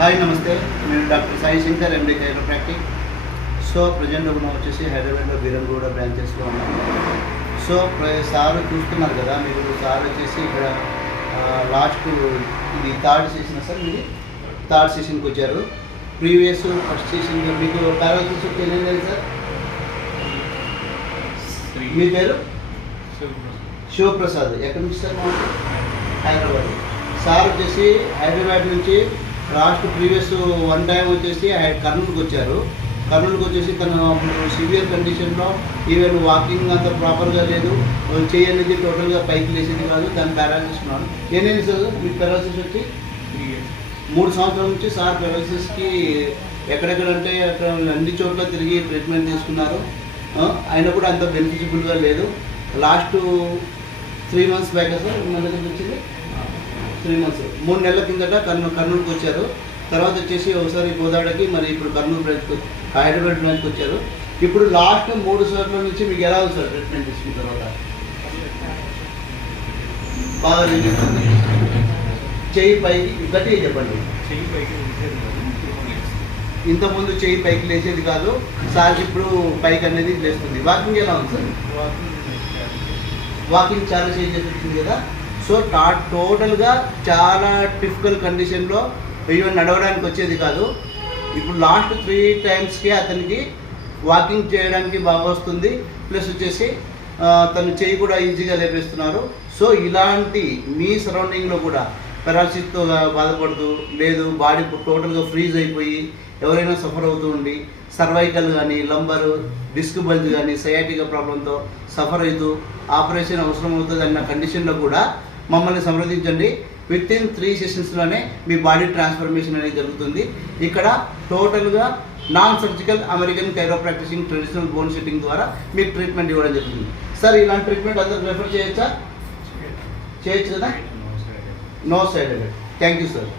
Hi నమస్తే, నేను doctor Sai Shankar ఎండి chiropractic. So present మనం వచ్చేసి హైదరాబాద్లో బీరంగూడ బ్రాంచెస్లో ఉన్నాము. సో సార్ చూస్తున్నారు కదా మీరు, సార్ వచ్చేసి ఇక్కడ లాస్ట్ ఇది థర్డ్ సెషన్ సార్, మీరు థర్డ్ సెషన్కి వచ్చారు. ప్రీవియస్ ఫస్ట్ సెషన్ మీకు పారాలసిస్ ఏమేమి లేదు సార్? మీ పేరు శివప్రసాద్. ఎక్కడి నుంచి సార్? హైదరాబాద్. సార్ వచ్చేసి హైదరాబాద్ నుంచి లాస్ట్ ప్రీవియస్ వన్ టైం వచ్చేసి కర్నూలుకి వచ్చారు. కర్నూలుకి వచ్చేసి తను సివియర్ కండిషన్లో ఈవెన్ వాకింగ్ అంత ప్రాపర్గా లేదు, చేయనేది టోటల్గా పైకి లేసేది కాదు, దాని పారాలసిస్ ఉన్నాను. ఏనేది సార్ మీకు పారాలసిస్ వచ్చి? 3 సంవత్సరాల నుంచి సార్ పారాలసిస్కి ఎక్కడెక్కడంటే అక్కడ అన్ని చోట్ల తిరిగి ట్రీట్మెంట్ తీసుకున్నారు. అయినా కూడా అంత బెనిఫిషియబుల్గా లేదు. లాస్ట్ 3 మంత్స్ బ్యాక్ సార్ మన దగ్గరికి వచ్చింది. 3 మంత్స్ 3 నెలల కిందట కర్నూలుకి వచ్చారు. తర్వాత వచ్చేసి ఒకసారి గోదావరికి, మరి ఇప్పుడు కర్నూలు బ్రాంచ్కి, హైదరాబాద్ బ్రాంచ్కి వచ్చారు. ఇప్పుడు లాస్ట్ 3 సంవత్సరాల నుంచి మీకు ఎలా ఉంది సార్ ట్రీట్మెంట్ తీసుకున్న తర్వాత? బాగా రిలీఫ్ ఉంది. చెయ్యి పైకి గట్టిగా చెప్పండి. ఇంతకుముందు చెయ్యి పైకి లేచేది కాదు, సార్కి ఇప్పుడు పైకి అనేది లేస్తుంది. వాకింగ్ ఎలా ఉంది సార్? వాకింగ్ చాలా చేంజెస్ వచ్చింది కదా. సో టోటల్గా చాలా డిఫికల్ట్ కండిషన్లో ఈవెన్ నడవడానికి వచ్చేది కాదు. ఇప్పుడు లాస్ట్ 3 టైమ్స్కి అతనికి వాకింగ్ చేయడానికి బాగా వస్తుంది. ప్లస్ వచ్చేసి తను చేయి కూడా ఈజీగా లేపేస్తున్నారు. సో ఇలాంటి మీ సరౌండింగ్లో కూడా పారాలసిస్తో బాధపడుతూ, లేదు బాడీ టోటల్గా ఫ్రీజ్ అయిపోయి ఎవరైనా సఫర్ అవుతూ ఉండి, సర్వైకల్ కానీ, లంబరు, డిస్క్ బల్జ్ కానీ, సయాటికా ప్రాబ్లంతో సఫర్ అవుతూ ఆపరేషన్ అవసరం అవుతుంది అన్న కండిషన్లో కూడా మమ్మల్ని సంప్రదించండి. విత్ ఇన్ 3 సెషన్స్లోనే మీ బాడీ ట్రాన్స్ఫర్మేషన్ అనేది జరుగుతుంది. ఇక్కడ టోటల్గా non surgical American chiropracticing traditional bone setting ద్వారా మీకు ట్రీట్మెంట్ ఇవ్వడం జరుగుతుంది. సార్ ఇలాంటి ట్రీట్మెంట్ అందరూ రెఫర్ చేయొచ్చా? చేయొచ్చు కదా? No side effect. Thank you sir.